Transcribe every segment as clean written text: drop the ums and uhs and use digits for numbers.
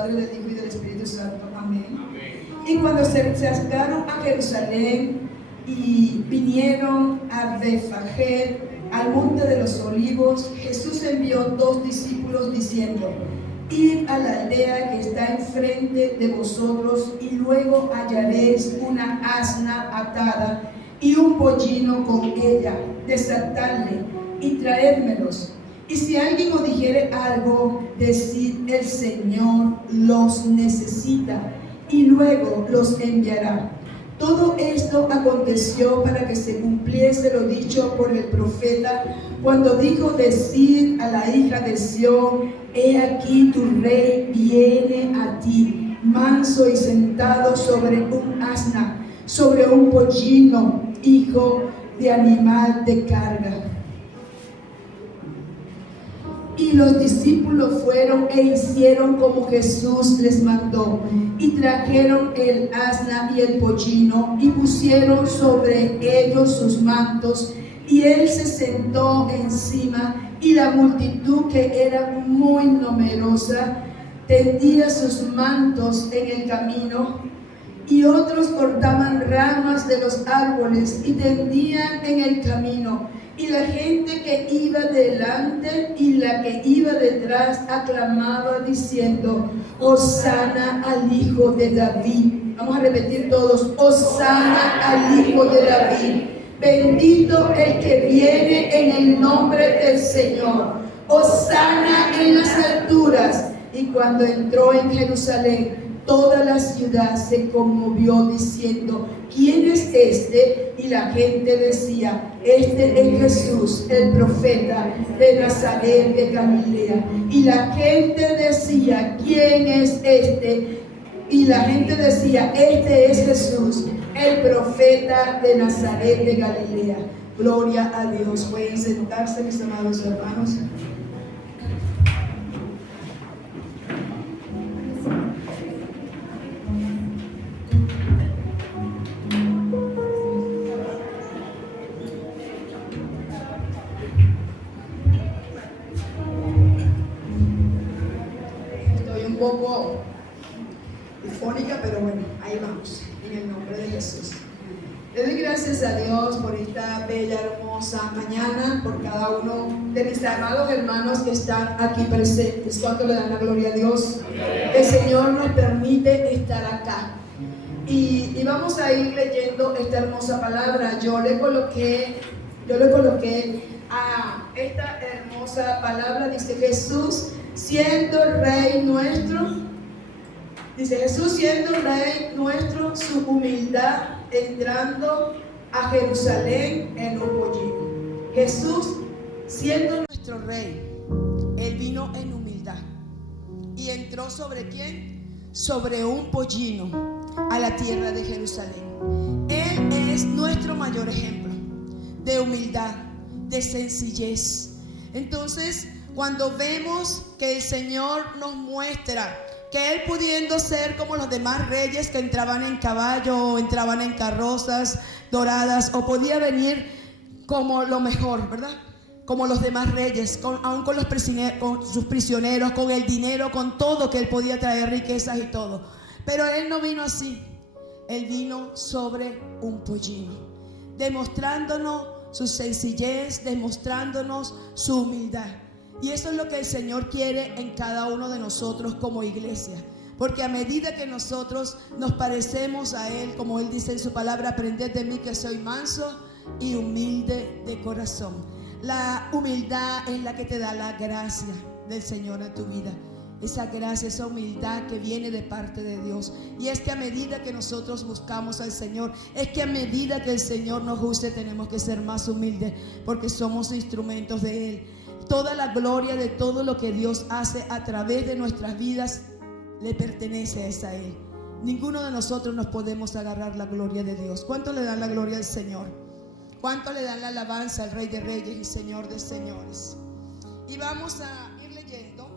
Padre, del Hijo y del Espíritu Santo. Amén. Y cuando se acercaron a Jerusalén y vinieron a Betfagé, al monte de los olivos, Jesús envió 2 discípulos diciendo: id a la aldea que está enfrente de vosotros, y luego hallaréis una asna atada y un pollino con ella, desatadle y traédmelos. Y si alguien os dijere algo, decid: el Señor los necesita, y luego los enviará. Todo esto aconteció para que se cumpliese lo dicho por el profeta, cuando dijo: decid a la hija de Sión: he aquí tu rey viene a ti, manso y sentado sobre un asna, sobre un pollino, hijo de animal de carga. Y los discípulos fueron e hicieron como Jesús les mandó, y trajeron el asna y el pollino, y pusieron sobre ellos sus mantos, y él se sentó encima, y la multitud, que era muy numerosa, tendía sus mantos en el camino, y otros cortaban ramas de los árboles y tendían en el camino. Y la gente que iba delante y la que iba detrás aclamaba diciendo: Hosana al Hijo de David. Vamos a repetir todos: Hosana al Hijo de David. Bendito el que viene en el nombre del Señor. Hosana en las alturas. Y cuando entró en Jerusalén, toda la ciudad se conmovió diciendo: ¿quién es este? Y la gente decía: este es Jesús, el profeta de Nazaret de Galilea. Y la gente decía: ¿quién es este? Y la gente decía: este es Jesús, el profeta de Nazaret de Galilea. Gloria a Dios. Pueden sentarse, mis amados hermanos. Poco difónica, pero bueno, ahí vamos, en el nombre de Jesús. Le doy gracias a Dios por esta bella, hermosa mañana, por cada uno de mis amados hermanos que están aquí presentes. ¿Cuánto le dan la gloria a Dios? El Señor nos permite estar acá. Y vamos a ir leyendo esta hermosa palabra. Yo le coloqué a esta hermosa palabra, dice: Jesús siendo Rey nuestro, dice Jesús siendo Rey nuestro, su humildad entrando a Jerusalén en un pollino. Jesús siendo nuestro Rey, Él vino en humildad y entró ¿sobre quién? Sobre un pollino a la tierra de Jerusalén. Él es nuestro mayor ejemplo de humildad, de sencillez. Entonces, cuando vemos que el Señor nos muestra que Él, pudiendo ser como los demás reyes que entraban en caballo o entraban en carrozas doradas, o podía venir como lo mejor, ¿verdad? Como los demás reyes, aún con sus prisioneros, con el dinero, con todo, que Él podía traer riquezas y todo. Pero Él no vino así. Él vino sobre un pollino, demostrándonos su sencillez, demostrándonos su humildad. Y eso es lo que el Señor quiere en cada uno de nosotros como iglesia. Porque a medida que nosotros nos parecemos a Él, como Él dice en su palabra: aprended de mí que soy manso y humilde de corazón. La humildad es la que te da la gracia del Señor en tu vida. Esa gracia, esa humildad que viene de parte de Dios. Y es que a medida que nosotros buscamos al Señor, es que a medida que el Señor nos use, tenemos que ser más humildes, porque somos instrumentos de Él. Toda la gloria de todo lo que Dios hace a través de nuestras vidas le pertenece a Él. Ninguno de nosotros nos podemos agarrar la gloria de Dios. ¿Cuánto le dan la gloria al Señor? ¿Cuánto le dan la alabanza al Rey de Reyes y Señor de Señores? Y vamos a ir leyendo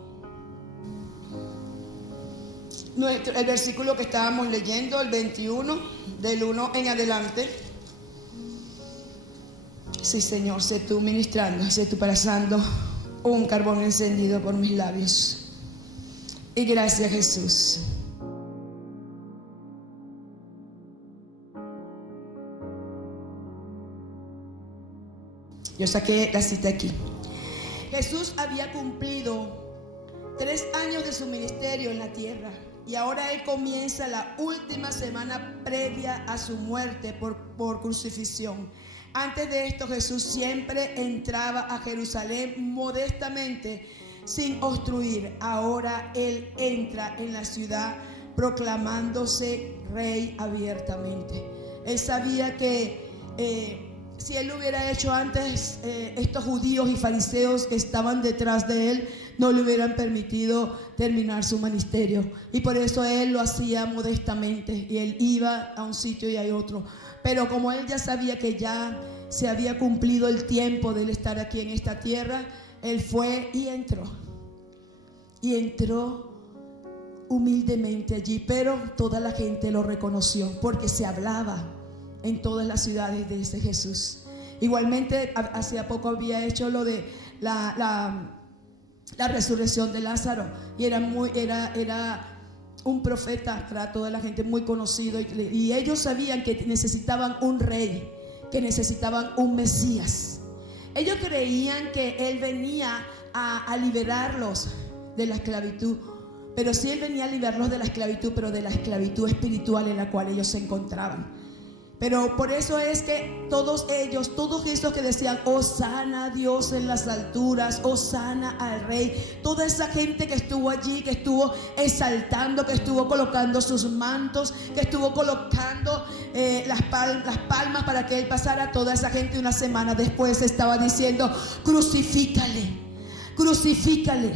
el versículo que estábamos leyendo, el 21, del 1 en adelante. Sí, Señor, sé tú ministrando, sé tú pasando un carbón encendido por mis labios. Y gracias, Jesús. Yo saqué la cita aquí. Jesús había cumplido 3 años de su ministerio en la tierra. Y ahora Él comienza la última semana previa a su muerte por crucifixión. Antes de esto, Jesús siempre entraba a Jerusalén modestamente, sin obstruir. Ahora Él entra en la ciudad proclamándose rey abiertamente. Él sabía que si Él lo hubiera hecho antes, estos judíos y fariseos que estaban detrás de Él no le hubieran permitido terminar su ministerio. Y por eso Él lo hacía modestamente. Y Él iba a un sitio y a otro. Pero como Él ya sabía que ya se había cumplido el tiempo de Él estar aquí en esta tierra, Él fue y entró. Y entró humildemente allí. Pero toda la gente lo reconoció porque se hablaba en todas las ciudades de ese Jesús. Igualmente, hacía poco había hecho lo de la resurrección de Lázaro. Y era un profeta para toda la gente, muy conocido. Y ellos sabían que necesitaban un rey, que necesitaban un Mesías. Ellos creían que Él venía a liberarlos de la esclavitud. Pero sí, Él venía a liberarlos de la esclavitud, pero de la esclavitud espiritual en la cual ellos se encontraban. Pero por eso es que todos esos que decían hosana a Dios en las alturas, hosana al Rey, toda esa gente que estuvo allí, que estuvo exaltando, que estuvo colocando sus mantos, que estuvo colocando las palmas para que Él pasara, toda esa gente una semana después estaba diciendo crucifícale, crucifícale.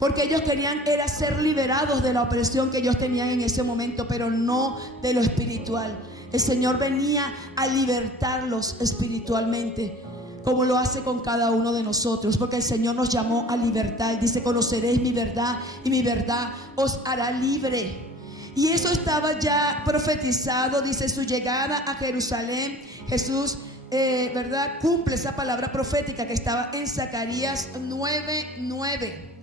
Porque ellos querían era ser liberados de la opresión que ellos tenían en ese momento, pero no de lo espiritual. El Señor venía a libertarlos espiritualmente, como lo hace con cada uno de nosotros, porque el Señor nos llamó a libertad. Dice, conoceréis mi verdad y mi verdad os hará libre. Y eso estaba ya profetizado. Dice, su llegada a Jerusalén, Jesús, ¿verdad? Cumple esa palabra profética que estaba en Zacarías 9:9.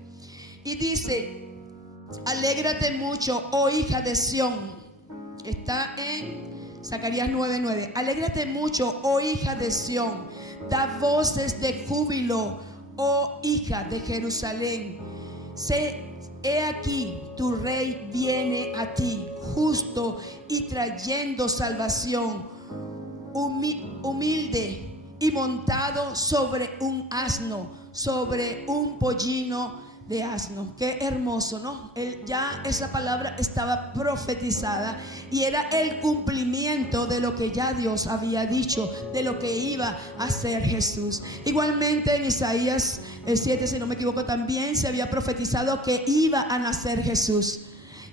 Y dice, alégrate mucho, oh hija de Sión. Está en Zacarías 9:9. Alégrate mucho, oh hija de Sión. Da voces de júbilo, oh hija de Jerusalén. He aquí, tu rey viene a ti, justo y trayendo salvación, humilde y montado sobre un asno, sobre un pollino de asno. Qué hermoso, ¿no? Ya esa palabra estaba profetizada y era el cumplimiento de lo que ya Dios había dicho, de lo que iba a hacer Jesús. Igualmente en Isaías 7, si no me equivoco, también se había profetizado que iba a nacer Jesús.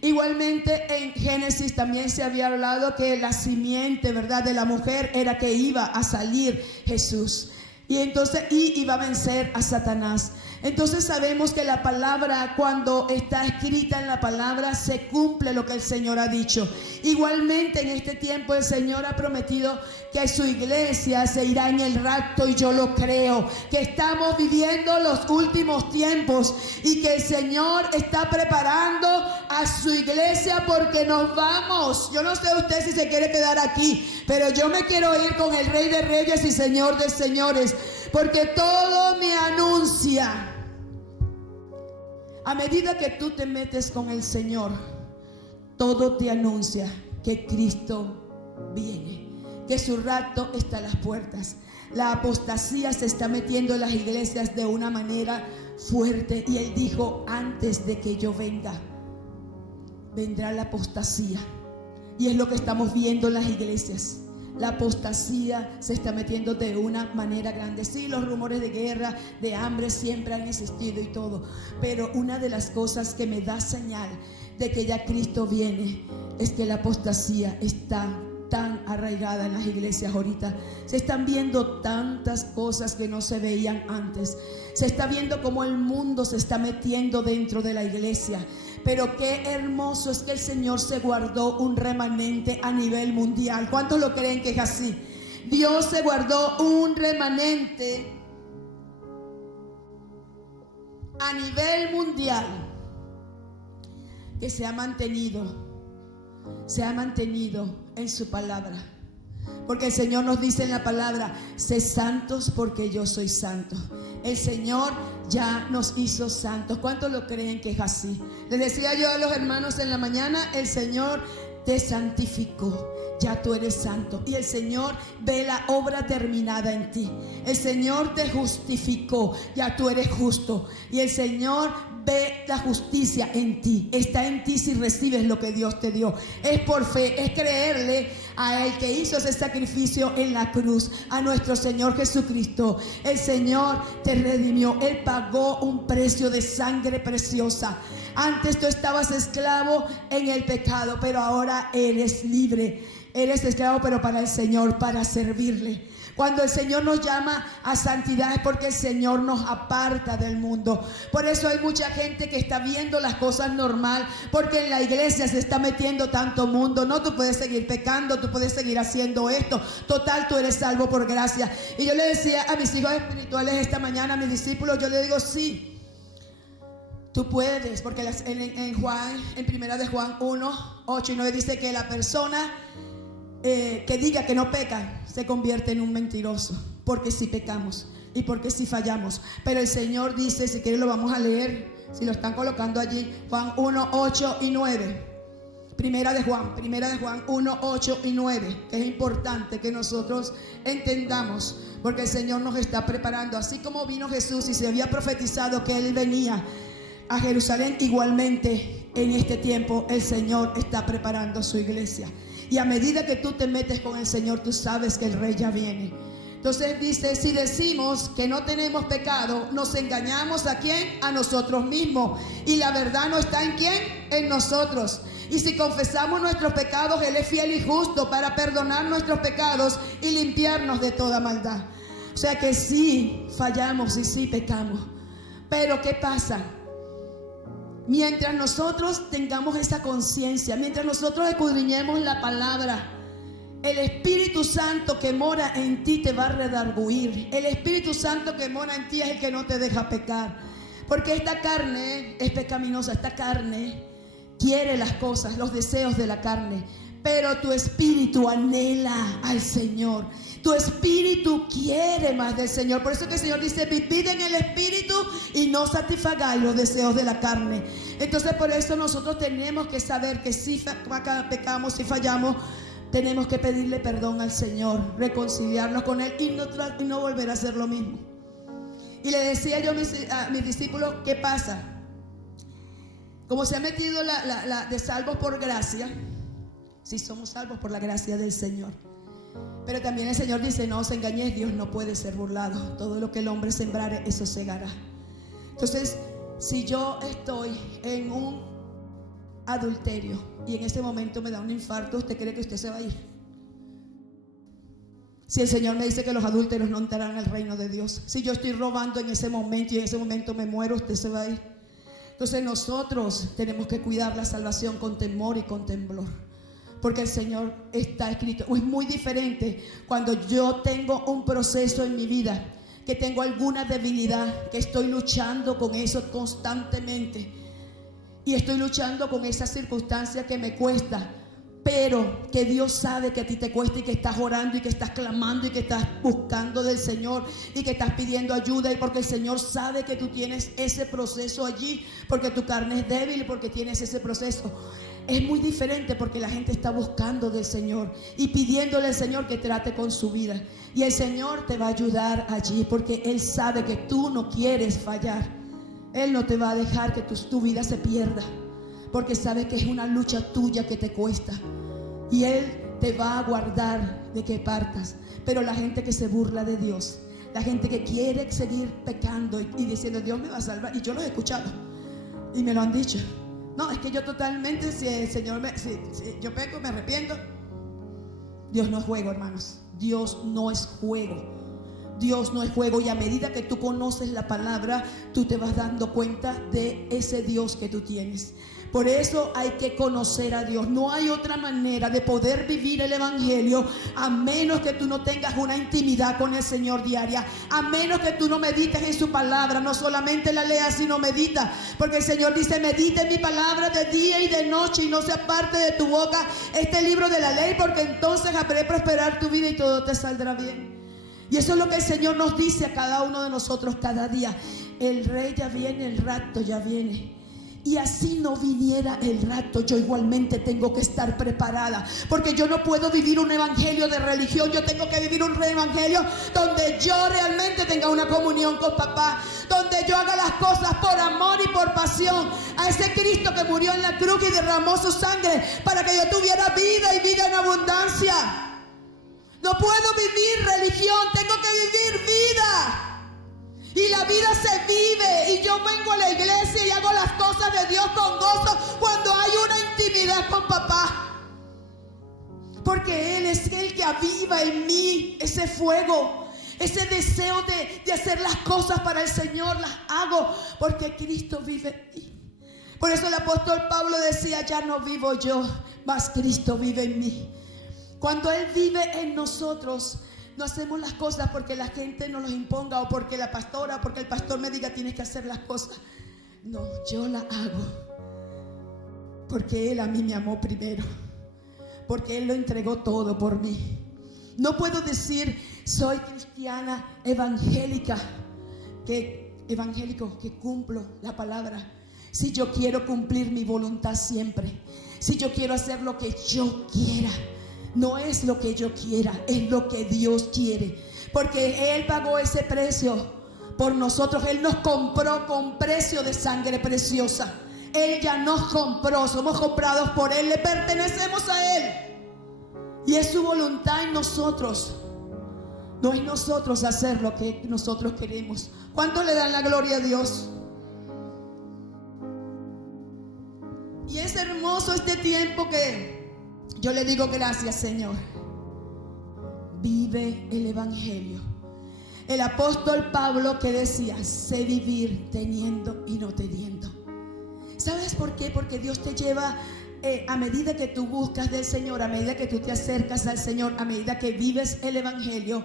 Igualmente en Génesis también se había hablado que la simiente, ¿verdad?, de la mujer era que iba a salir Jesús. Y entonces iba a vencer a Satanás. Entonces sabemos que la palabra, cuando está escrita en la palabra, se cumple lo que el Señor ha dicho. Igualmente en este tiempo el Señor ha prometido que su iglesia se irá en el rapto, y yo lo creo, que estamos viviendo los últimos tiempos y que el Señor está preparando a su iglesia porque nos vamos. Yo no sé usted si se quiere quedar aquí, pero yo me quiero ir con el Rey de Reyes y Señor de Señores, porque todo me anuncia. A medida que tú te metes con el Señor, todo te anuncia que Cristo viene, que su rapto está a las puertas. La apostasía se está metiendo en las iglesias de una manera fuerte, y Él dijo, antes de que yo venga, vendrá la apostasía. Y es lo que estamos viendo en las iglesias. La apostasía se está metiendo de una manera grande. Sí, los rumores de guerra, de hambre siempre han existido y todo, pero una de las cosas que me da señal de que ya Cristo viene es que la apostasía está tan arraigada en las iglesias ahorita. Se están viendo tantas cosas que no se veían antes. Se está viendo cómo el mundo se está metiendo dentro de la iglesia. Pero qué hermoso es que el Señor se guardó un remanente a nivel mundial. ¿Cuántos lo creen que es así? Dios se guardó un remanente a nivel mundial. que se ha mantenido en su palabra. Porque el Señor nos dice en la palabra: sé santos porque yo soy santo. El Señor ya nos hizo santos. ¿Cuántos lo creen que es así? Les decía yo a los hermanos en la mañana: el Señor te santificó, ya tú eres santo. Y el Señor ve la obra terminada en ti. El Señor te justificó, ya tú eres justo. Y el Señor ve la justicia en ti. Está en ti si recibes lo que Dios te dio. Es por fe, es creerle a Él que hizo ese sacrificio en la cruz, a nuestro Señor Jesucristo. El Señor te redimió. Él pagó un precio de sangre preciosa. Antes tú estabas esclavo en el pecado, pero ahora eres libre. Eres esclavo, pero para el Señor, para servirle. Cuando el Señor nos llama a santidad es porque el Señor nos aparta del mundo. Por eso hay mucha gente que está viendo las cosas normal, porque en la iglesia se está metiendo tanto mundo. No, tú puedes seguir pecando, tú puedes seguir haciendo esto. Total, tú eres salvo por gracia. Y yo le decía a mis hijos espirituales esta mañana, a mis discípulos, yo le digo: sí, tú puedes, porque en primera de Juan 1, 8 y 9 dice que la persona que diga que no peca se convierte en un mentiroso, porque sí pecamos y porque sí fallamos. Pero el Señor dice, si quieren lo vamos a leer, si lo están colocando allí, Juan 1, 8 y 9. Primera de Juan 1, 8 y 9, que es importante que nosotros entendamos, porque el Señor nos está preparando. Así como vino Jesús y se había profetizado que Él venía a Jerusalén, igualmente en este tiempo el Señor está preparando su iglesia. Y a medida que tú te metes con el Señor, tú sabes que el Rey ya viene. Entonces dice: si decimos que no tenemos pecado, nos engañamos ¿a quién? A nosotros mismos. Y la verdad no está ¿en quién? En nosotros. Y si confesamos nuestros pecados, Él es fiel y justo para perdonar nuestros pecados y limpiarnos de toda maldad. O sea que sí fallamos y sí pecamos. Pero ¿qué pasa? Mientras nosotros tengamos esa conciencia, mientras nosotros escudriñemos la palabra, el Espíritu Santo que mora en ti te va a redarguir. El Espíritu Santo que mora en ti es el que no te deja pecar. Porque esta carne es pecaminosa, esta carne quiere las cosas, los deseos de la carne. Pero tu espíritu anhela al Señor. Tu espíritu quiere más del Señor. Por eso que el Señor dice: vivid en el espíritu y no satisfagáis los deseos de la carne. Entonces por eso nosotros tenemos que saber que si pecamos, si fallamos, tenemos que pedirle perdón al Señor, reconciliarnos con Él y no volver a hacer lo mismo. Y le decía yo a mis discípulos: ¿qué pasa? Como se ha metido la de salvos por gracia, si somos salvos por la gracia del Señor. Pero también el Señor dice: no os engañéis, Dios no puede ser burlado. Todo lo que el hombre sembrare, eso segará. Entonces, si yo estoy en un adulterio y en ese momento me da un infarto, ¿usted cree que usted se va a ir? Si el Señor me dice que los adúlteros no entrarán al reino de Dios. Si yo estoy robando en ese momento y en ese momento me muero, ¿usted se va a ir? Entonces nosotros tenemos que cuidar la salvación con temor y con temblor, porque el Señor está escrito. Es muy diferente cuando yo tengo un proceso en mi vida, que tengo alguna debilidad, que estoy luchando con eso constantemente y estoy luchando con esa circunstancia que me cuesta, pero que Dios sabe que a ti te cuesta y que estás orando y que estás clamando y que estás buscando del Señor y que estás pidiendo ayuda, y porque el Señor sabe que tú tienes ese proceso allí, porque tu carne es débil y porque tienes ese proceso. Es muy diferente porque la gente está buscando del Señor y pidiéndole al Señor que trate con su vida. Y el Señor te va a ayudar allí porque Él sabe que tú no quieres fallar. Él no te va a dejar que tu vida se pierda, porque sabe que es una lucha tuya que te cuesta. Y Él te va a guardar de que partas. Pero la gente que se burla de Dios, la gente que quiere seguir pecando y diciendo: Dios me va a salvar, y yo lo he escuchado y me lo han dicho: no, es que yo totalmente, si el Señor si yo peco, me arrepiento. Dios no es juego, hermanos. Dios no es juego. Dios no es juego, y a medida que tú conoces la palabra, tú te vas dando cuenta de ese Dios que tú tienes. Por eso hay que conocer a Dios. No hay otra manera de poder vivir el evangelio a menos que tú no tengas una intimidad con el Señor diaria, a menos que tú no medites en su palabra. No solamente la leas, sino medita, porque el Señor dice: medita en mi palabra de día y de noche, y no se aparte de tu boca este libro de la ley, porque entonces haré prosperar tu vida y todo te saldrá bien. Y eso es lo que el Señor nos dice a cada uno de nosotros cada día. El rey ya viene, el rapto ya viene. Y así no viniera el rapto, yo igualmente tengo que estar preparada, porque yo no puedo vivir un evangelio de religión. Yo tengo que vivir un evangelio donde yo realmente tenga una comunión con papá, donde yo haga las cosas por amor y por pasión a ese Cristo que murió en la cruz y derramó su sangre para que yo tuviera vida y vida en abundancia. No puedo vivir religión, tengo que vivir vida. Y la vida se vive, y yo vengo a la iglesia y hago las cosas de Dios con gozo cuando hay una intimidad con papá, porque Él es el que aviva en mí ese fuego, ese deseo de hacer las cosas para el Señor. Las hago porque Cristo vive en mí. Por eso el apóstol Pablo decía: ya no vivo yo, mas Cristo vive en mí. Cuando Él vive en nosotros, no hacemos las cosas porque la gente nos los imponga, o porque la pastora, o porque el pastor me diga tienes que hacer las cosas. No, yo la hago porque Él a mí me amó primero, porque Él lo entregó todo por mí. No puedo decir soy cristiana evangélico que cumplo la palabra, si yo quiero cumplir mi voluntad siempre, si yo quiero hacer lo que yo quiera. No es lo que yo quiera, es lo que Dios quiere, porque Él pagó ese precio por nosotros. Él nos compró con precio de sangre preciosa. Él ya nos compró, somos comprados por Él, le pertenecemos a Él, y es su voluntad en nosotros. No es nosotros hacer lo que nosotros queremos. ¿Cuánto le dan la gloria a Dios? Y es hermoso este tiempo que yo le digo gracias, Señor. Vive el evangelio. El apóstol Pablo que decía: sé vivir teniendo y no teniendo. ¿Sabes por qué? Porque Dios te lleva a medida que tú buscas del Señor, a medida que tú te acercas al Señor, a medida que vives el evangelio,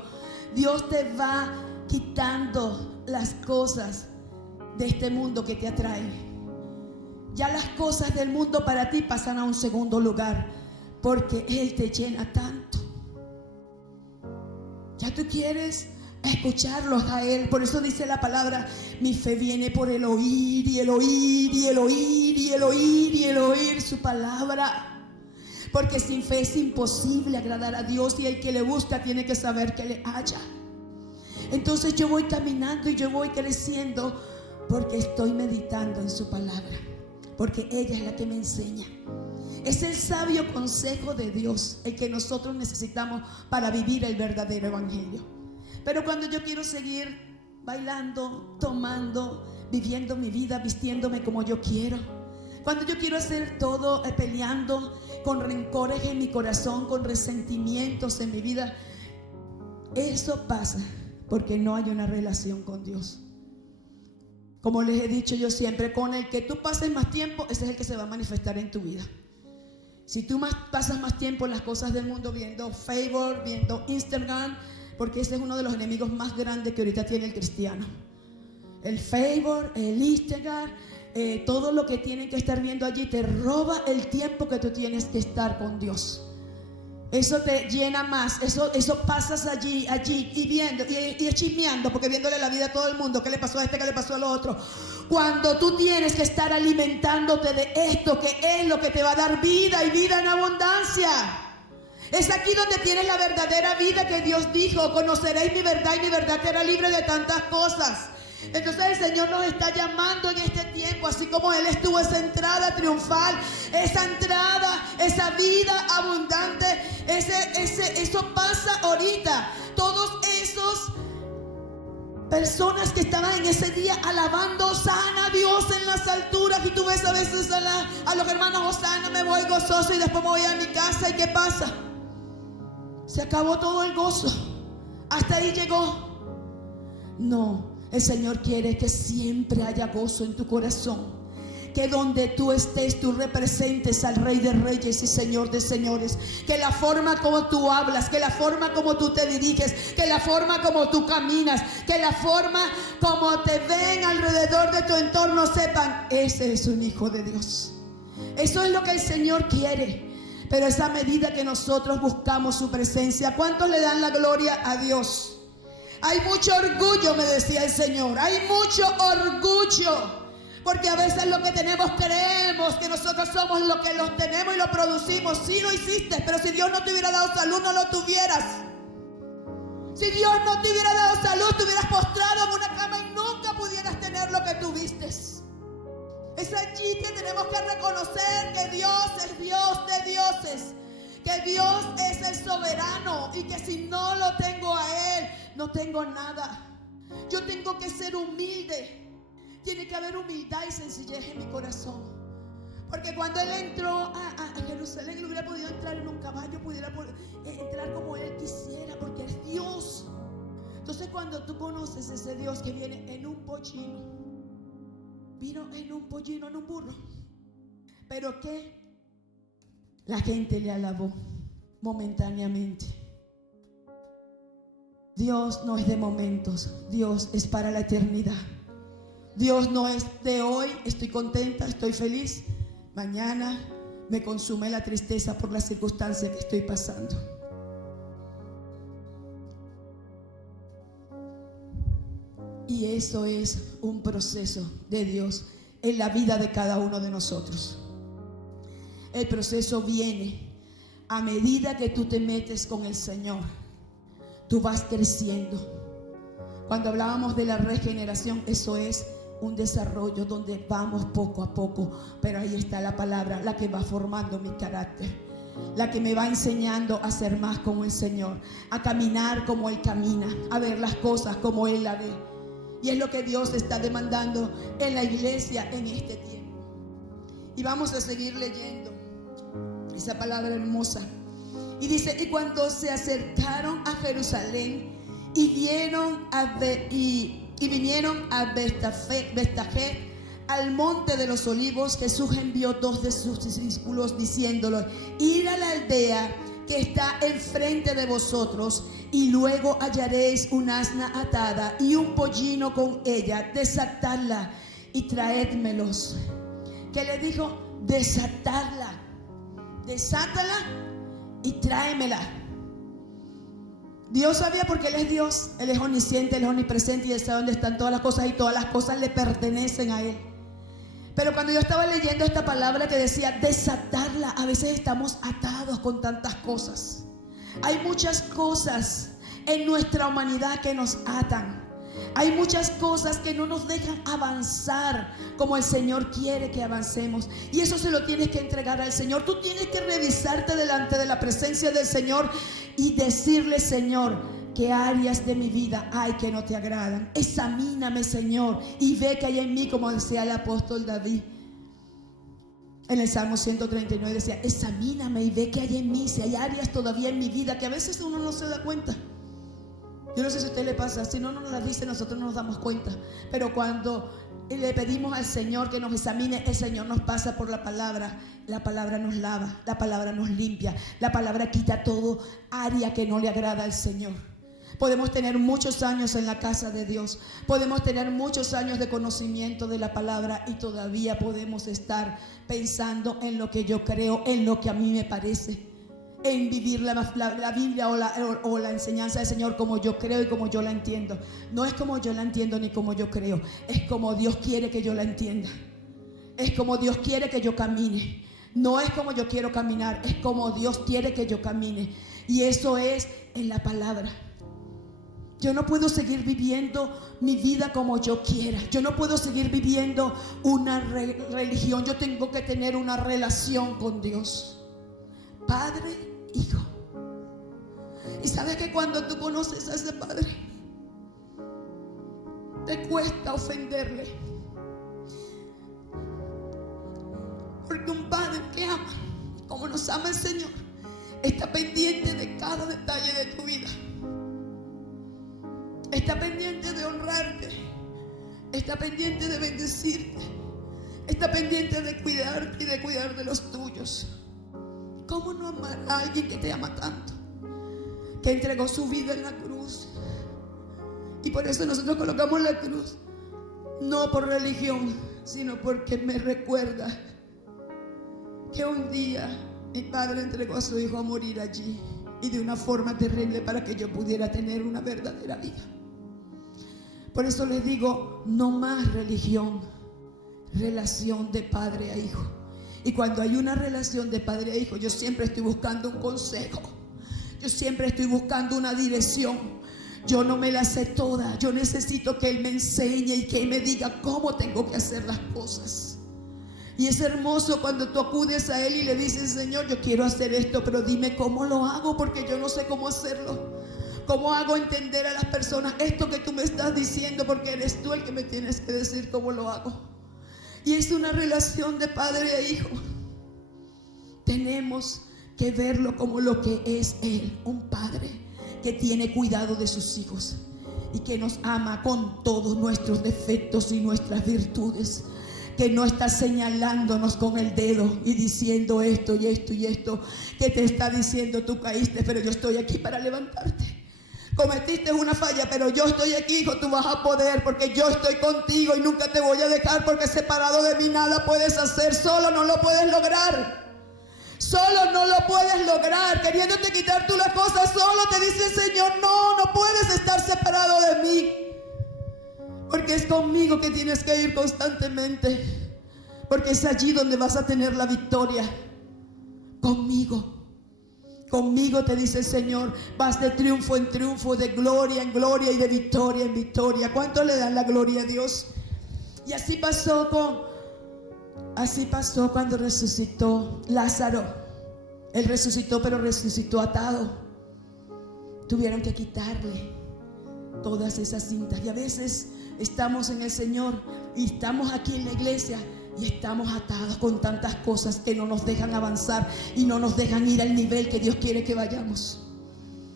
Dios te va quitando las cosas de este mundo que te atraen. Ya las cosas del mundo para ti pasan a un segundo lugar, porque Él te llena tanto. Ya tú quieres escucharlos a Él. Por eso dice la palabra: mi fe viene por el oír, y el oír, y el oír, y el oír, y el oír su palabra. Porque sin fe es imposible agradar a Dios, y el que le busca tiene que saber que le halla. Entonces yo voy caminando y yo voy creciendo porque estoy meditando en su palabra, porque ella es la que me enseña. Es el sabio consejo de Dios el que nosotros necesitamos para vivir el verdadero evangelio. Pero cuando yo quiero seguir bailando, tomando, viviendo mi vida, vistiéndome como yo quiero, cuando yo quiero hacer todo peleando con rencores en mi corazón, con resentimientos en mi vida, eso pasa porque no hay una relación con Dios. Como les he dicho yo siempre, con el que tú pases más tiempo, ese es el que se va a manifestar en tu vida. Si tú pasas más tiempo en las cosas del mundo, viendo Facebook, viendo Instagram, porque ese es uno de los enemigos más grandes que ahorita tiene el cristiano. El Facebook, el Instagram, todo lo que tienen que estar viendo allí te roba el tiempo que tú tienes que estar con Dios. Eso te llena más, eso pasas allí y viendo y chismeando, porque viéndole la vida a todo el mundo, qué le pasó a este, qué le pasó al otro. Cuando tú tienes que estar alimentándote de esto, que es lo que te va a dar vida y vida en abundancia. Es aquí donde tienes la verdadera vida que Dios dijo: conoceréis mi verdad y mi verdad te hará libre de tantas cosas. Entonces el Señor nos está llamando en este tiempo, así como Él estuvo esa entrada triunfal, esa entrada, esa vida abundante, eso pasa ahorita. Todos esos personas que estaban en ese día alabando sana a Dios en las alturas, y tú ves a veces a los hermanos: Osana, me voy gozoso y después me voy a mi casa. ¿Y qué pasa? Se acabó todo el gozo. Hasta ahí llegó. No, el Señor quiere que siempre haya gozo en tu corazón. Que donde tú estés, tú representes al Rey de Reyes y Señor de Señores. Que la forma como tú hablas, que la forma como tú te diriges, que la forma como tú caminas, que la forma como te ven alrededor de tu entorno sepan, ese es un hijo de Dios. Eso es lo que el Señor quiere. Pero es a medida que nosotros buscamos su presencia. ¿Cuántos le dan la gloria a Dios? Hay mucho orgullo, me decía el Señor. Hay mucho orgullo. Porque a veces lo que tenemos creemos que nosotros somos lo que lo tenemos y lo producimos. Sí lo hiciste, pero si Dios no te hubiera dado salud, no lo tuvieras. Si Dios no te hubiera dado salud, te hubieras postrado en una cama y nunca pudieras tener lo que tuviste. Es allí que tenemos que reconocer que Dios es Dios de dioses, que Dios es el soberano y que si no lo tengo a Él, no tengo nada. Yo tengo que ser humilde. Tiene que haber humildad y sencillez en mi corazón. Porque cuando Él entró a Jerusalén, Él hubiera podido entrar en un caballo, pudiera entrar como Él quisiera, porque es Dios. Entonces cuando tú conoces ese Dios que viene en un pollino, vino en un pollino, en un burro, pero que la gente le alabó momentáneamente. Dios no es de momentos, Dios es para la eternidad. Dios no es de hoy, estoy contenta, estoy feliz. Mañana me consume la tristeza por la circunstancia que estoy pasando. Y eso es un proceso de Dios en la vida de cada uno de nosotros. El proceso viene a medida que tú te metes con el Señor. Tú vas creciendo. Cuando hablábamos de la regeneración, eso es un desarrollo donde vamos poco a poco, pero ahí está la palabra, la que va formando mi carácter, la que me va enseñando a ser más como el Señor, a caminar como Él camina, a ver las cosas como Él la ve. Y es lo que Dios está demandando en la iglesia en este tiempo. Y vamos a seguir leyendo esa palabra hermosa. Y dice: y cuando se acercaron a Jerusalén y vinieron a Betfagé, al monte de los olivos, Jesús envió 2 de sus discípulos diciéndoles: id a la aldea que está enfrente de vosotros, y luego hallaréis un asna atada y un pollino con ella, desatadla y traédmelos. ¿Qué le dijo? Desatadla, desátala y tráemela. Dios sabía, porque Él es Dios, Él es omnisciente, Él es omnipresente y Él sabe dónde están todas las cosas, y todas las cosas le pertenecen a Él. Pero cuando yo estaba leyendo esta palabra que decía desatarla, a veces estamos atados con tantas cosas. Hay muchas cosas en nuestra humanidad que nos atan. Hay muchas cosas que no nos dejan avanzar como el Señor quiere que avancemos. Y eso se lo tienes que entregar al Señor. Tú tienes que revisarte delante de la presencia del Señor y decirle: Señor, ¿qué áreas de mi vida hay que no te agradan? Examíname, Señor, y ve que hay en mí, como decía el apóstol David. En el Salmo 139 decía: examíname y ve que hay en mí, si hay áreas todavía en mi vida que a veces uno no se da cuenta. Yo no sé si a usted le pasa, si no nos las dice, nosotros no nos damos cuenta. Pero cuando le pedimos al Señor que nos examine, el Señor nos pasa por la palabra nos lava, la palabra nos limpia, la palabra quita todo área que no le agrada al Señor. Podemos tener muchos años en la casa de Dios, podemos tener muchos años de conocimiento de la palabra y todavía podemos estar pensando en lo que yo creo, en lo que a mí me parece, en vivir la Biblia o la enseñanza del Señor como yo creo y como yo la entiendo. No es como yo la entiendo ni como yo creo, es como Dios quiere que yo la entienda, es como Dios quiere que yo camine. No es como yo quiero caminar, es como Dios quiere que yo camine. Y eso es en la palabra. Yo no puedo seguir viviendo mi vida como yo quiera. Yo no puedo seguir viviendo una religión. Yo tengo que tener una relación con Dios, Padre, Hijo. Y sabes que cuando tú conoces a ese Padre, te cuesta ofenderle. Porque un Padre que ama, como nos ama el Señor, está pendiente de cada detalle de tu vida. Está está pendiente de honrarte, está pendiente de bendecirte, está pendiente de cuidarte y de cuidar de los tuyos. ¿Cómo no amar a alguien que te ama tanto, que entregó su vida en la cruz? Y por eso nosotros colocamos la cruz, no por religión, sino porque me recuerda que un día mi padre entregó a su hijo a morir allí, y de una forma terrible, para que yo pudiera tener una verdadera vida. Por eso les digo, no más religión, relación de padre a hijo. Y cuando hay una relación de padre a hijo, yo siempre estoy buscando un consejo, yo siempre estoy buscando una dirección. Yo no me la sé toda, yo necesito que Él me enseñe y que Él me diga cómo tengo que hacer las cosas. Y es hermoso cuando tú acudes a Él y le dices: Señor, yo quiero hacer esto, pero dime cómo lo hago, porque yo no sé cómo hacerlo. ¿Cómo hago entender a las personas esto que tú me estás diciendo? Porque eres tú el que me tienes que decir cómo lo hago. Y es una relación de padre a hijo. Tenemos que verlo como lo que es Él, un padre que tiene cuidado de sus hijos y que nos ama con todos nuestros defectos y nuestras virtudes, que no está señalándonos con el dedo y diciendo esto y esto y esto, que te está diciendo: tú caíste, pero yo estoy aquí para levantarte. Cometiste una falla, pero yo estoy aquí, hijo, tú vas a poder, porque yo estoy contigo y nunca te voy a dejar, porque separado de mí nada puedes hacer, solo no lo puedes lograr. Solo no lo puedes lograr, queriéndote quitar tú las cosas, solo te dice el Señor: no puedes estar separado de mí, porque es conmigo que tienes que ir constantemente, porque es allí donde vas a tener la victoria. Conmigo te dice el Señor, vas de triunfo en triunfo, de gloria en gloria y de victoria en victoria. ¿Cuánto le dan la gloria a Dios? Y así pasó cuando resucitó Lázaro. Él resucitó, pero resucitó atado. Tuvieron que quitarle todas esas cintas. Y a veces estamos en el Señor y estamos aquí en la iglesia y estamos atados con tantas cosas que no nos dejan avanzar y no nos dejan ir al nivel que Dios quiere que vayamos.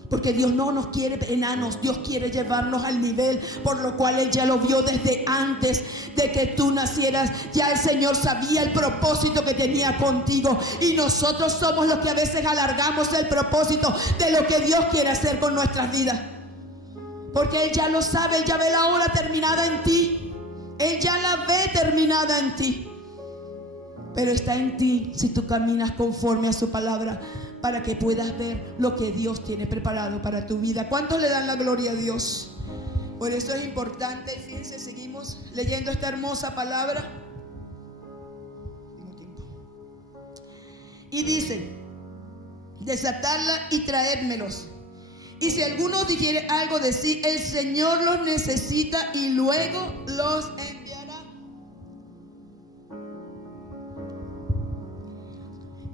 Porque Dios no nos quiere enanos, Dios quiere llevarnos al nivel por lo cual Él ya lo vio desde antes de que tú nacieras. Ya el Señor sabía el propósito que tenía contigo, y nosotros somos los que a veces alargamos el propósito de lo que Dios quiere hacer con nuestras vidas. Porque Él ya lo sabe, Él ya ve la hora terminada en ti, Él ya la ve terminada en ti. Pero está en ti si tú caminas conforme a su palabra, para que puedas ver lo que Dios tiene preparado para tu vida. ¿Cuántos le dan la gloria a Dios? Por eso es importante. Y fíjense, seguimos leyendo esta hermosa palabra. Y dice: desatarla y traédmelos. Y si alguno dijere algo de sí, el Señor los necesita y luego los enviará.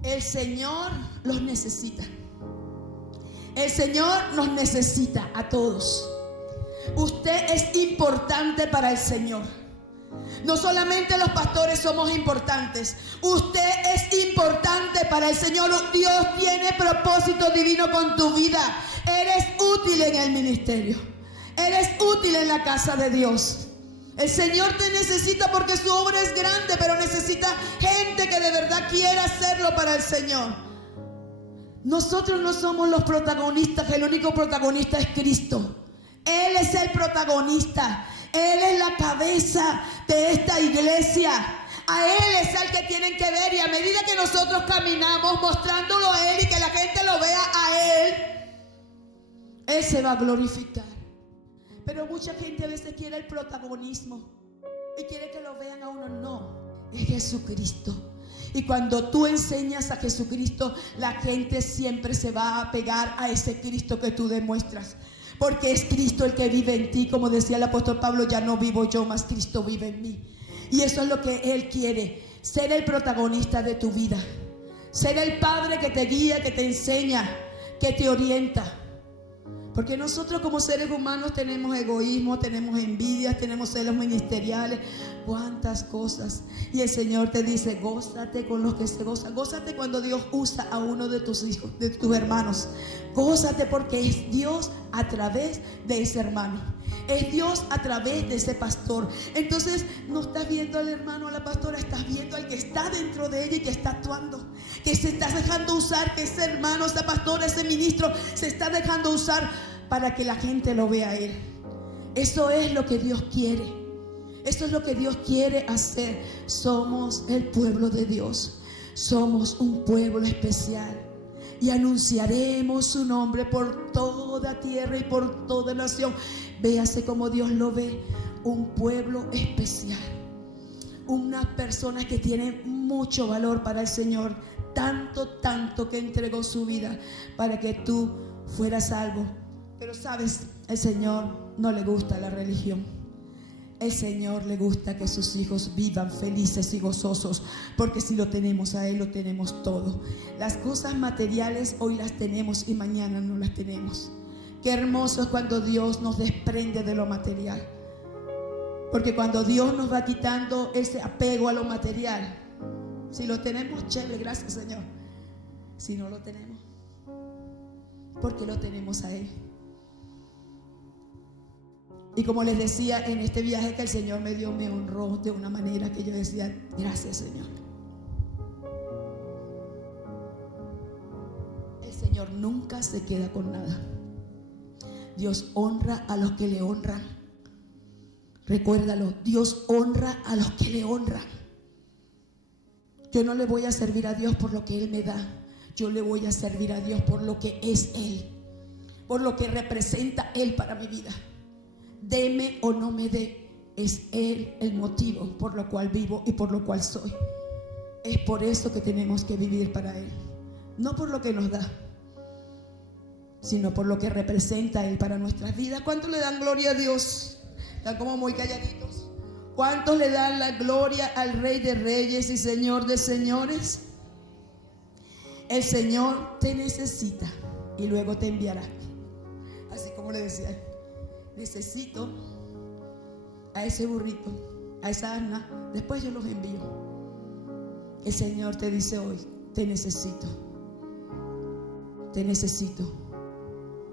El Señor los necesita. El Señor nos necesita a todos. Usted es importante para el Señor. No solamente los pastores somos importantes, usted es importante para el Señor. Dios tiene propósito divino con tu vida. Eres útil en el ministerio, eres útil en la casa de Dios. El Señor te necesita porque su obra es grande, pero necesita gente que de verdad quiera hacerlo para el Señor. Nosotros no somos los protagonistas, el único protagonista es Cristo. Él es el protagonista, Él es la cabeza de esta iglesia. A Él es al que tienen que ver, y a medida que nosotros caminamos mostrándolo a Él y que la gente lo vea a Él, Él se va a glorificar. Pero mucha gente a veces quiere el protagonismo y quiere que lo vean a uno. No, es Jesucristo. Y cuando tú enseñas a Jesucristo, la gente siempre se va a pegar a ese Cristo que tú demuestras. Porque es Cristo el que vive en ti. Como decía el apóstol Pablo: ya no vivo yo, mas Cristo vive en mí. Y eso es lo que Él quiere: ser el protagonista de tu vida, ser el padre que te guía, que te enseña, que te orienta. Porque nosotros como seres humanos tenemos egoísmo, tenemos envidias, tenemos celos ministeriales, cuántas cosas. Y el Señor te dice: gózate con los que se gozan. Gózate cuando Dios usa a uno de tus hijos, de tus hermanos. Gózate porque Dios a través de ese hermano. Es Dios a través de ese pastor. Entonces no estás viendo al hermano, a la pastora, estás viendo al que está dentro de ella y que está actuando, que se está dejando usar, que ese hermano, esa pastora, ese ministro se está dejando usar para que la gente lo vea a él. Eso es lo que Dios quiere. Eso es lo que Dios quiere hacer. Somos el pueblo de Dios. Somos un pueblo especial. Y anunciaremos su nombre por toda tierra y por toda nación. Véase como Dios lo ve. Un pueblo especial. Unas personas que tienen mucho valor para el Señor. Tanto que entregó su vida para que tú fueras salvo. Pero sabes, el Señor no le gusta la religión. El Señor le gusta que sus hijos vivan felices y gozosos, porque si lo tenemos a Él, lo tenemos todo. Las cosas materiales hoy las tenemos y mañana no las tenemos. Qué hermoso es cuando Dios nos desprende de lo material, porque cuando Dios nos va quitando ese apego a lo material, si lo tenemos, chévere, gracias Señor. Si no lo tenemos, porque lo tenemos a Él. Y como les decía, en este viaje que el Señor me dio, me honró de una manera que yo decía, gracias Señor. El Señor nunca se queda con nada. Dios honra a los que le honran. Recuérdalo, Dios honra a los que le honran. Yo no le voy a servir a Dios por lo que Él me da. Yo le voy a servir a Dios por lo que es Él, por lo que representa Él para mi vida. Deme o no me dé, es Él el motivo por lo cual vivo y por lo cual soy. Es por eso que tenemos que vivir para Él, no por lo que nos da, sino por lo que representa Él para nuestras vidas. ¿Cuántos le dan gloria a Dios? Están como muy calladitos. ¿Cuántos le dan la gloria al Rey de Reyes y Señor de Señores? El Señor te necesita y luego te enviará. Así como le decía, necesito a ese burrito, a esa asna, después yo los envío. El Señor te dice hoy, te necesito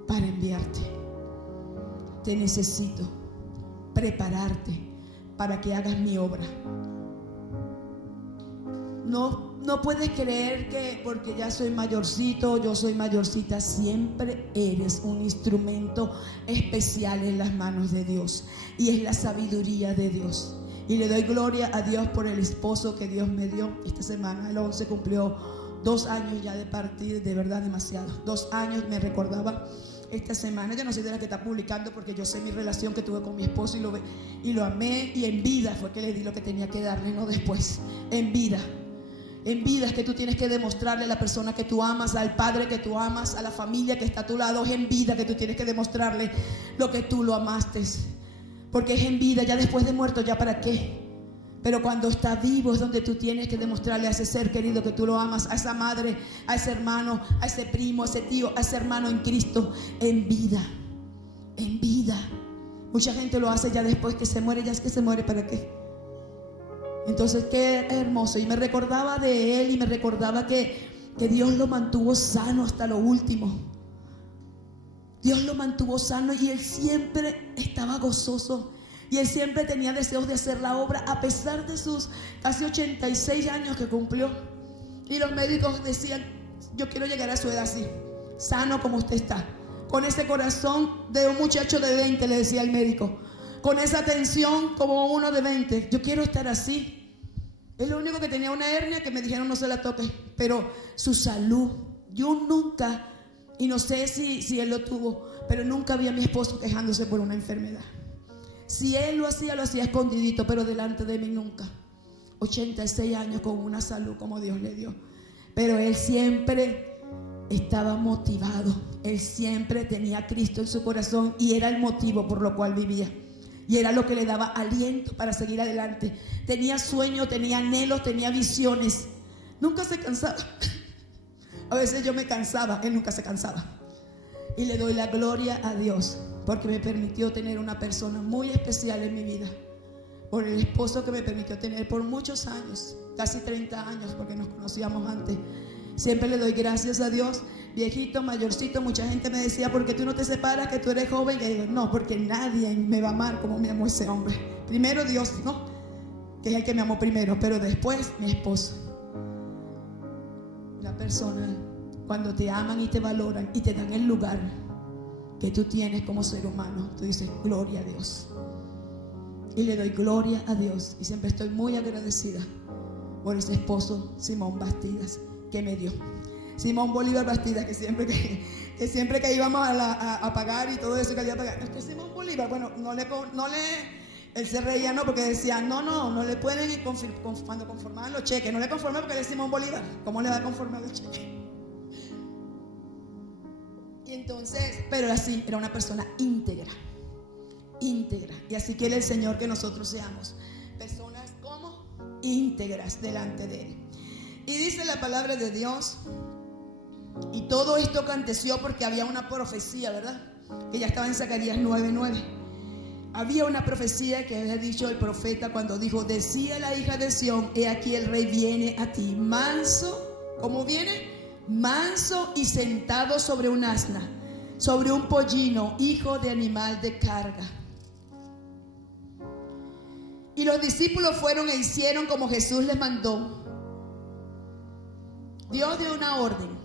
para enviarte. Te necesito prepararte para que hagas mi obra. No puedes creer que porque ya soy mayorcito, yo soy mayorcita, siempre eres un instrumento especial en las manos de Dios. Y es la sabiduría de Dios. Y le doy gloria a Dios por el esposo que Dios me dio. Esta semana, el 11, cumplió 2 años ya de partir, de verdad demasiado. 2 años me recordaba esta semana. Yo no soy de la que está publicando porque yo sé mi relación que tuve con mi esposo y lo amé. Y en vida fue que le di lo que tenía que darle, no después. En vida. En vida es que tú tienes que demostrarle a la persona que tú amas, al padre que tú amas, a la familia que está a tu lado. Es en vida que tú tienes que demostrarle lo que tú lo amaste. Porque es en vida, ya después de muerto, ¿ya para qué? Pero cuando está vivo es donde tú tienes que demostrarle a ese ser querido que tú lo amas, a esa madre, a ese hermano, a ese primo, a ese tío, a ese hermano en Cristo. En vida, en vida. Mucha gente lo hace ya después que se muere. Ya es que se muere, ¿para qué? Entonces qué hermoso. Y me recordaba de él y me recordaba que Dios lo mantuvo sano hasta lo último. Dios lo mantuvo sano y él siempre estaba gozoso. Y él siempre tenía deseos de hacer la obra a pesar de sus casi 86 años que cumplió. Y los médicos decían, yo quiero llegar a su edad así, sano como usted está, con ese corazón de un muchacho de 20, le decía el médico, con esa atención como uno de 20. Yo quiero estar así. Es lo único que tenía, una hernia que me dijeron no se la toque. Pero su salud, yo nunca, y no sé si él lo tuvo, pero nunca vi a mi esposo quejándose por una enfermedad. Si él lo hacía escondidito, pero delante de mí nunca. 86 años con una salud como Dios le dio. Pero él siempre estaba motivado. Él siempre tenía a Cristo en su corazón y era el motivo por lo cual vivía. Y era lo que le daba aliento para seguir adelante. Tenía sueños, tenía anhelos, tenía visiones. Nunca se cansaba. A veces yo me cansaba, él nunca se cansaba. Y le doy la gloria a Dios porque me permitió tener una persona muy especial en mi vida. Por el esposo que me permitió tener por muchos años, casi 30 años, porque nos conocíamos antes. Siempre le doy gracias a Dios. Viejito, mayorcito, mucha gente me decía, ¿por qué tú no te separas, que tú eres joven? Y yo digo, no, porque nadie me va a amar como me amó ese hombre. Primero Dios, ¿no? Que es el que me amó primero, pero después mi esposo. Una persona, cuando te aman y te valoran y te dan el lugar que tú tienes como ser humano, tú dices, gloria a Dios. Y le doy gloria a Dios. Y siempre estoy muy agradecida por ese esposo, Simón Bastidas, que me dio. Simón Bolívar Bastidas, que siempre que íbamos a pagar y todo eso que había que pagar, este Simón Bolívar, bueno, él se reía, no, porque decía, no le pueden, cuando conformaban los cheques, no le conforman porque él es Simón Bolívar, ¿cómo le va a conformar los cheques? Y entonces, pero así, era una persona íntegra, y así quiere el Señor que nosotros seamos personas como íntegras delante de Él. Y dice la palabra de Dios, y todo esto aconteció porque había una profecía, ¿verdad? Que ya estaba en Zacarías 9:9. Había una profecía que había dicho el profeta cuando dijo, decía la hija de Sión, he aquí el rey viene a ti, manso, ¿cómo viene? Manso y sentado sobre un asna, sobre un pollino, hijo de animal de carga. Y los discípulos fueron e hicieron como Jesús les mandó. Dios dio una orden.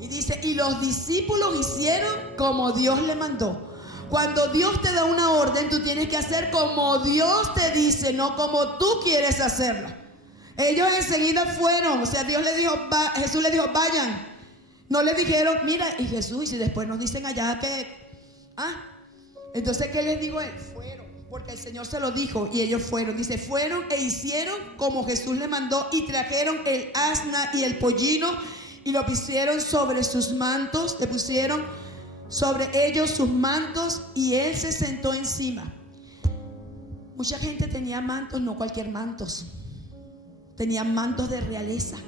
Y dice, y los discípulos hicieron como Dios le mandó. Cuando Dios te da una orden, tú tienes que hacer como Dios te dice, no como tú quieres hacerla. Ellos enseguida fueron, o sea, Jesús le dijo, vayan. No le dijeron, mira, y Jesús, y si después nos dicen allá que, entonces, ¿qué les dijo él? Fueron, porque el Señor se lo dijo, y ellos fueron. Dice, fueron e hicieron como Jesús le mandó, y trajeron el asna y el pollino, y lo pusieron sobre sus mantos, le pusieron sobre ellos sus mantos, y él se sentó encima. Mucha gente tenía mantos, no cualquier mantos, tenían mantos de realeza,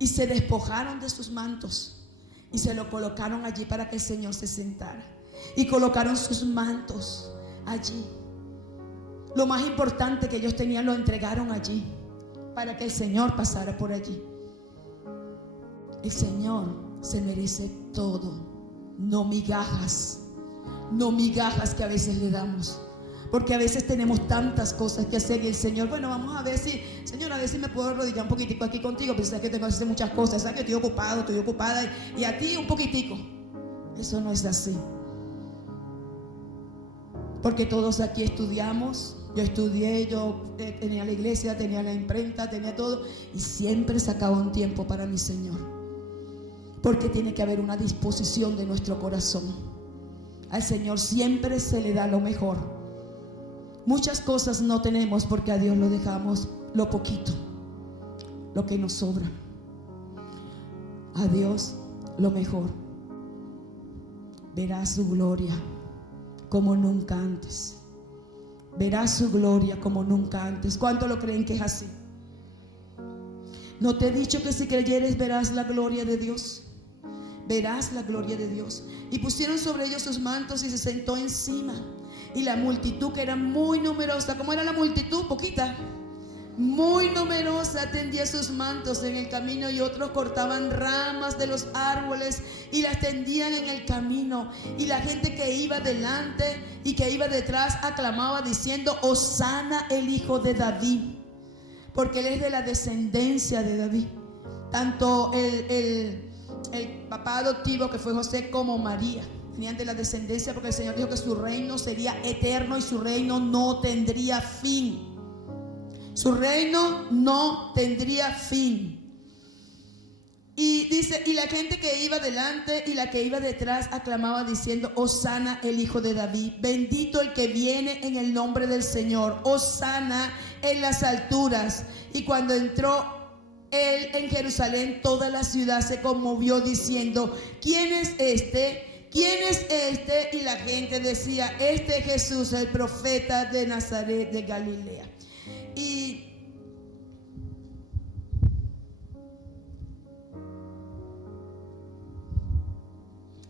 y se despojaron de sus mantos y se lo colocaron allí para que el Señor se sentara, y colocaron sus mantos allí. Lo más importante que ellos tenían lo entregaron allí para que el Señor pasara por allí. El Señor se merece todo, no migajas que a veces le damos, porque a veces tenemos tantas cosas que hacer y el Señor, bueno, vamos a ver si, Señor, a ver si me puedo arrodillar un poquitico aquí contigo, pero sabes que tengo que hacer muchas cosas, sabes que estoy ocupada, y a ti un poquitico. Eso no es así, porque todos aquí estudiamos. Yo estudié, yo tenía la iglesia, tenía la imprenta, tenía todo, y siempre sacaba un tiempo para mi Señor, porque tiene que haber una disposición de nuestro corazón. Al Señor siempre se le da lo mejor. Muchas cosas no tenemos porque a Dios lo dejamos lo poquito, lo que nos sobra. A Dios lo mejor. Verás su gloria como nunca antes. Verás su gloria como nunca antes. ¿Cuánto lo creen que es así? ¿No te he dicho que si creyeres verás la gloria de Dios? Verás la gloria de Dios. Y pusieron sobre ellos sus mantos y se sentó encima. Y la multitud, que era muy numerosa, ¿cómo era la multitud? Poquita. Muy numerosa, tendía sus mantos en el camino, y otros cortaban ramas de los árboles y las tendían en el camino. Y la gente que iba delante y que iba detrás aclamaba diciendo, Hosana el hijo de David, porque él es de la descendencia de David. Tanto el papá adoptivo, que fue José, como María venían de la descendencia, porque el Señor dijo que su reino sería eterno y su reino no tendría fin. Su reino no tendría fin. Y dice, y la gente que iba delante y la que iba detrás aclamaba diciendo, Hosana el hijo de David, bendito el que viene en el nombre del Señor, Hosana en las alturas. Y cuando entró él en Jerusalén, toda la ciudad se conmovió diciendo, ¿quién es este? ¿Quién es este? Y la gente decía, este es Jesús, el profeta de Nazaret de Galilea.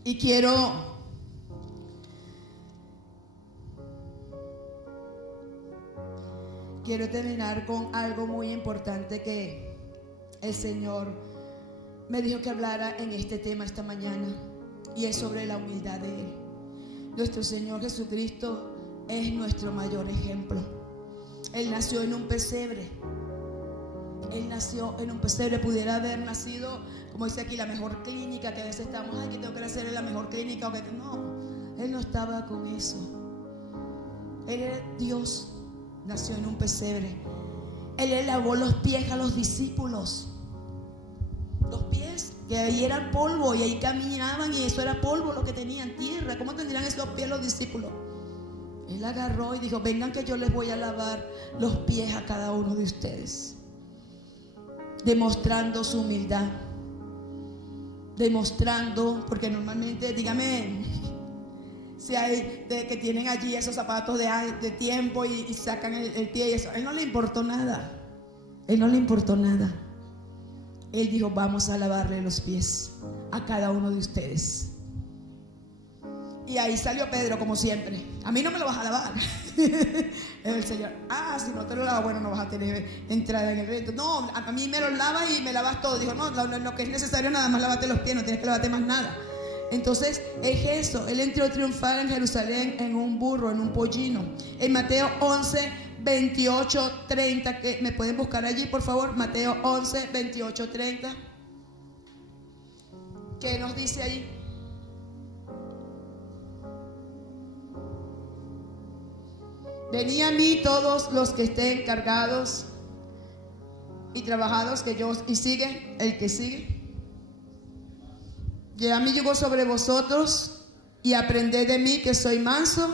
Y quiero terminar con algo muy importante que el Señor me dijo que hablara en este tema esta mañana, y es sobre la humildad de Él. Nuestro Señor Jesucristo es nuestro mayor ejemplo. Él nació en un pesebre. Él nació en un pesebre. Pudiera haber nacido, como dice aquí, la mejor clínica, que a veces estamos, ay, que tengo que nacer en la mejor clínica, no, Él no estaba con eso. Él era Dios, nació en un pesebre. Él le lavó los pies a los discípulos. Los pies, que ahí eran polvo, y ahí caminaban y eso era polvo lo que tenían, tierra. ¿Cómo tendrían esos pies los discípulos? Él agarró y dijo: vengan que yo les voy a lavar los pies a cada uno de ustedes. Demostrando su humildad. Demostrando, porque normalmente, dígame, si hay que tienen allí esos zapatos de tiempo y sacan el pie y eso, a Él no le importó nada. Él no le importó nada. Él dijo: vamos a lavarle los pies a cada uno de ustedes. Y ahí salió Pedro, como siempre: a mí no me lo vas a lavar. El Señor: si no te lo lavas, bueno, no vas a tener entrada en el reino. No, a mí me lo lavas y me lavas todo. Dijo: no, lo que es necesario nada más lavarte los pies, no tienes que lavarte más nada. Entonces es eso. Él entró triunfal en Jerusalén en un burro, en un pollino. En Mateo 11, 28, 30, que me pueden buscar allí, por favor. Mateo 11, 28, 30. ¿Qué nos dice ahí? Venid a mí todos los que estén cargados y trabajados, y sigue, el que sigue. Llevad mi yugo sobre vosotros y aprended de mí, que soy manso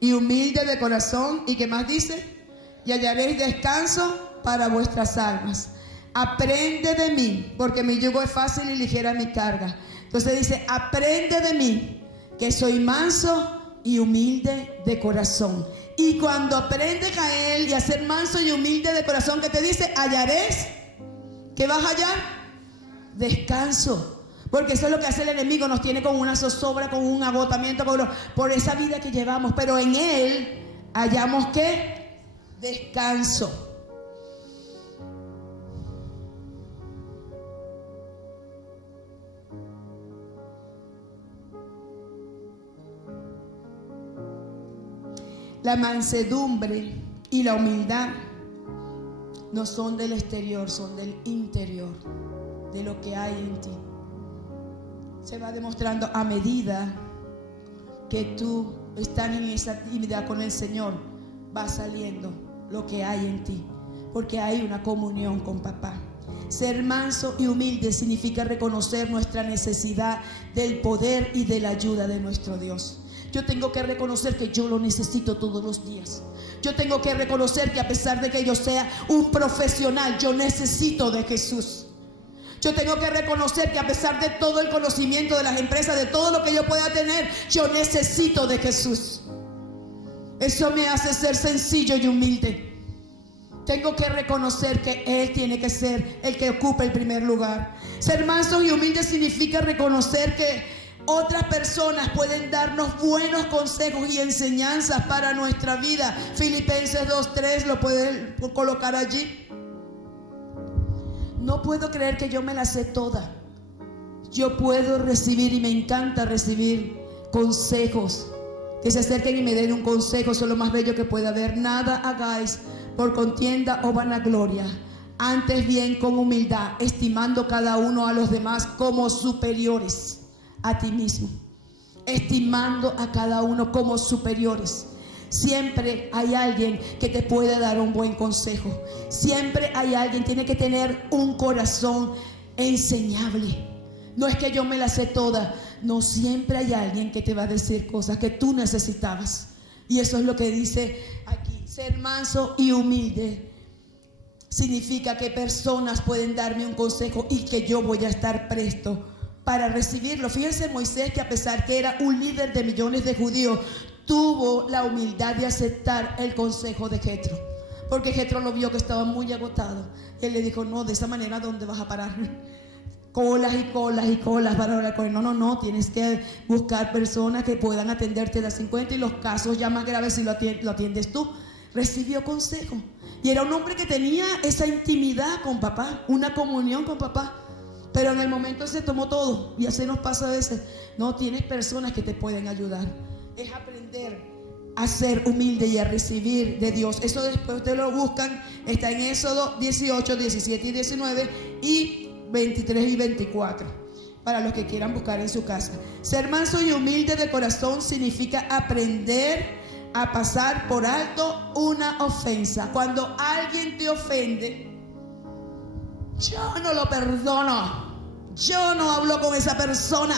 y humilde de corazón. ¿Y qué más dice? Y hallaréis descanso para vuestras almas. Aprende de mí, porque mi yugo es fácil y ligera mi carga. Entonces dice: aprende de mí, que soy manso y humilde de corazón. Y cuando aprendes a Él y a ser manso y humilde de corazón, ¿qué te dice? Hallaréis. ¿Qué vas a hallar? Descanso. Porque eso es lo que hace el enemigo, nos tiene con una zozobra, con un agotamiento, por esa vida que llevamos. Pero en Él hallamos ¿qué? Descanso. La mansedumbre y la humildad no son del exterior, son del interior, de lo que hay en ti. Se va demostrando a medida que tú estás en esa intimidad con el Señor, va saliendo lo que hay en ti, porque hay una comunión con papá. Ser manso y humilde significa reconocer nuestra necesidad del poder y de la ayuda de nuestro Dios. Yo tengo que reconocer que yo lo necesito todos los días. Yo tengo que reconocer que a pesar de que yo sea un profesional, yo necesito de Jesús. Yo tengo que reconocer que a pesar de todo el conocimiento de las empresas, de todo lo que yo pueda tener, yo necesito de Jesús. Eso me hace ser sencillo y humilde. Tengo que reconocer que Él tiene que ser el que ocupe el primer lugar. Ser manso y humilde significa reconocer que otras personas pueden darnos buenos consejos y enseñanzas para nuestra vida. Filipenses 2:3, lo pueden colocar allí. No puedo creer que yo me la sé toda. Yo puedo recibir, y me encanta recibir consejos. Que se acerquen y me den un consejo, eso es lo más bello que puede haber. Nada hagáis por contienda o vanagloria, antes bien con humildad, estimando cada uno a los demás como superiores a ti mismo. Estimando a cada uno como superiores. Siempre hay alguien que te puede dar un buen consejo. Siempre hay alguien, tiene que tener un corazón enseñable. No es que yo me la sé toda. No, siempre hay alguien que te va a decir cosas que tú necesitabas. Y eso es lo que dice aquí. Ser manso y humilde significa que personas pueden darme un consejo y que yo voy a estar presto para recibirlo. Fíjense Moisés, que a pesar que era un líder de millones de judíos, tuvo la humildad de aceptar el consejo de Jetro, porque Jetro lo vio que estaba muy agotado y él le dijo: no, de esa manera ¿dónde vas a parar? Colas y colas y colas para hablar con él. No, tienes que buscar personas que puedan atenderte de 50, y los casos ya más graves si lo atiendes tú. Recibió consejo. Y era un hombre que tenía esa intimidad con papá, una comunión con papá. Pero en el momento se tomó todo. Y así nos pasa a veces. No, tienes personas que te pueden ayudar. Es aprender a ser humilde y a recibir de Dios. Eso después ustedes lo buscan. Está en Éxodo 18, 17 y 19 y 23 y 24. Para los que quieran buscar en su casa. Ser manso y humilde de corazón significa aprender a pasar por alto una ofensa. Cuando alguien te ofende, yo no lo perdono. Yo no hablo con esa persona.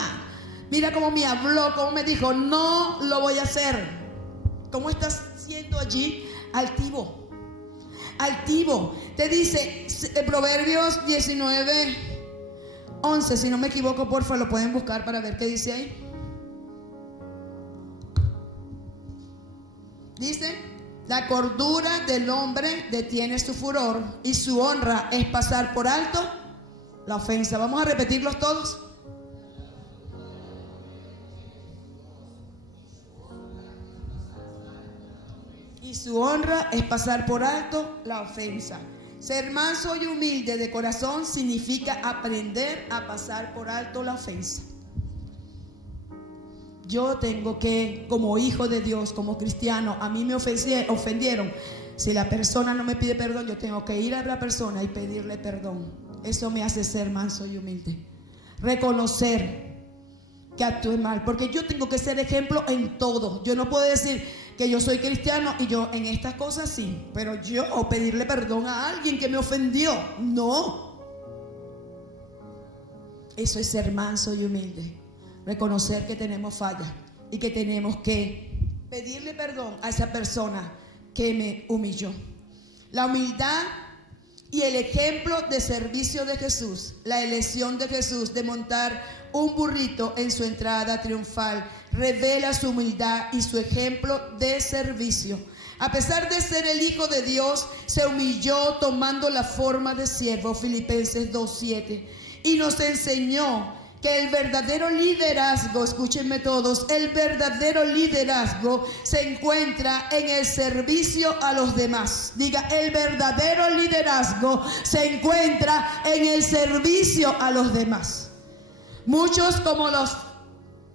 Mira cómo me habló, cómo me dijo, no lo voy a hacer. ¿Cómo estás siendo allí? Altivo. Altivo. Te dice Proverbios 19, 11, si no me equivoco, porfa, lo pueden buscar para ver qué dice ahí. Dice, la cordura del hombre detiene su furor y su honra es pasar por alto la ofensa. Vamos a repetirlos todos. Y su honra es pasar por alto la ofensa. Ser manso y humilde de corazón significa aprender a pasar por alto la ofensa. Yo tengo que, como hijo de Dios, como cristiano, a mí me ofendieron. Si la persona no me pide perdón, yo tengo que ir a la persona y pedirle perdón. Eso me hace ser manso y humilde. Reconocer que actué mal, porque yo tengo que ser ejemplo en todo. Yo no puedo decir que yo soy cristiano y yo en estas cosas sí, pero yo o pedirle perdón a alguien que me ofendió, no. Eso es ser manso y humilde. Reconocer que tenemos fallas y que tenemos que pedirle perdón a esa persona que me humilló. La humildad y el ejemplo de servicio de Jesús, la elección de Jesús de montar un burrito en su entrada triunfal, revela su humildad y su ejemplo de servicio. A pesar de ser el Hijo de Dios, se humilló tomando la forma de siervo, Filipenses 2:7, y nos enseñó que el verdadero liderazgo, escúchenme todos, el verdadero liderazgo se encuentra en el servicio a los demás. Diga, el verdadero liderazgo se encuentra en el servicio a los demás. Muchos, como los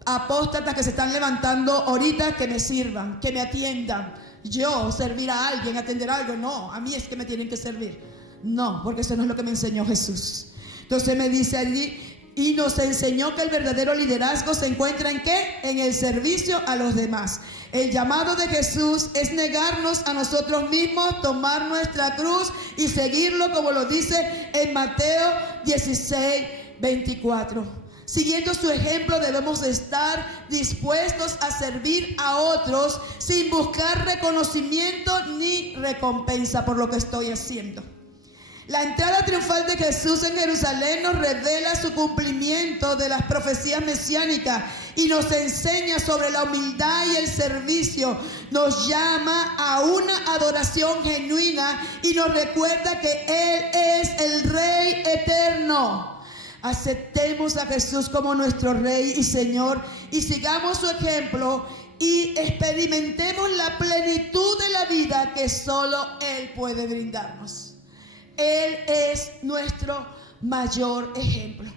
apóstatas que se están levantando ahorita, que me sirvan, que me atiendan. Yo servir a alguien, atender a algo, no, a mí es que me tienen que servir. No, porque eso no es lo que me enseñó Jesús. Entonces me dice allí, y nos enseñó que el verdadero liderazgo se encuentra ¿en qué? En el servicio a los demás. El llamado de Jesús es negarnos a nosotros mismos, tomar nuestra cruz y seguirlo, como lo dice en Mateo 16:24. Siguiendo su ejemplo, debemos estar dispuestos a servir a otros sin buscar reconocimiento ni recompensa por lo que estoy haciendo. La entrada triunfal de Jesús en Jerusalén nos revela su cumplimiento de las profecías mesiánicas y nos enseña sobre la humildad y el servicio. Nos llama a una adoración genuina y nos recuerda que Él es el Rey eterno. Aceptemos a Jesús como nuestro Rey y Señor y sigamos su ejemplo y experimentemos la plenitud de la vida que solo Él puede brindarnos. Él es nuestro mayor ejemplo.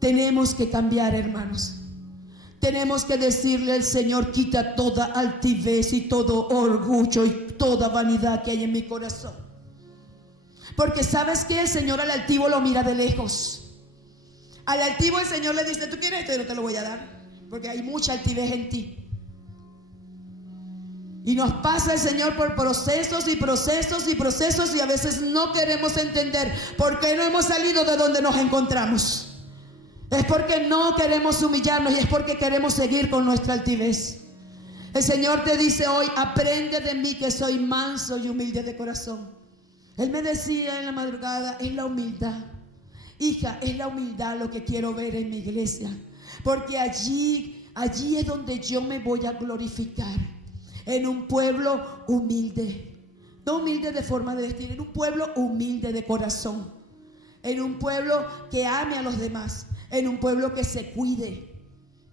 Tenemos que cambiar, hermanos. Tenemos que decirle al Señor, quita toda altivez y todo orgullo y toda vanidad que hay en mi corazón. Porque ¿sabes qué? El Señor al altivo lo mira de lejos. Al altivo el Señor le dice, ¿tú quieres esto? Yo no te lo voy a dar, porque hay mucha altivez en ti. Y nos pasa el Señor por procesos y procesos y procesos y a veces no queremos entender por qué no hemos salido de donde nos encontramos. Es porque no queremos humillarnos y es porque queremos seguir con nuestra altivez. El Señor te dice hoy, aprende de mí que soy manso y humilde de corazón. Él me decía en la madrugada, es la humildad. Hija, es la humildad lo que quiero ver en mi iglesia. Porque allí es donde yo me voy a glorificar. En un pueblo humilde. No humilde de forma de vestir, en un pueblo humilde de corazón. En un pueblo que ame a los demás. En un pueblo que se cuide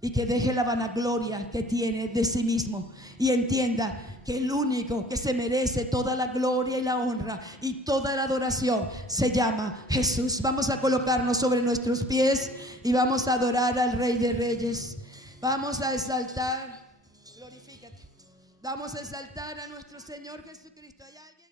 y que deje la vanagloria que tiene de sí mismo. Y entienda que el único que se merece toda la gloria y la honra y toda la adoración se llama Jesús. Vamos a colocarnos sobre nuestros pies y vamos a adorar al Rey de Reyes. Vamos a exaltar, glorifícate. Vamos a exaltar a nuestro Señor Jesucristo. ¿Hay alguien?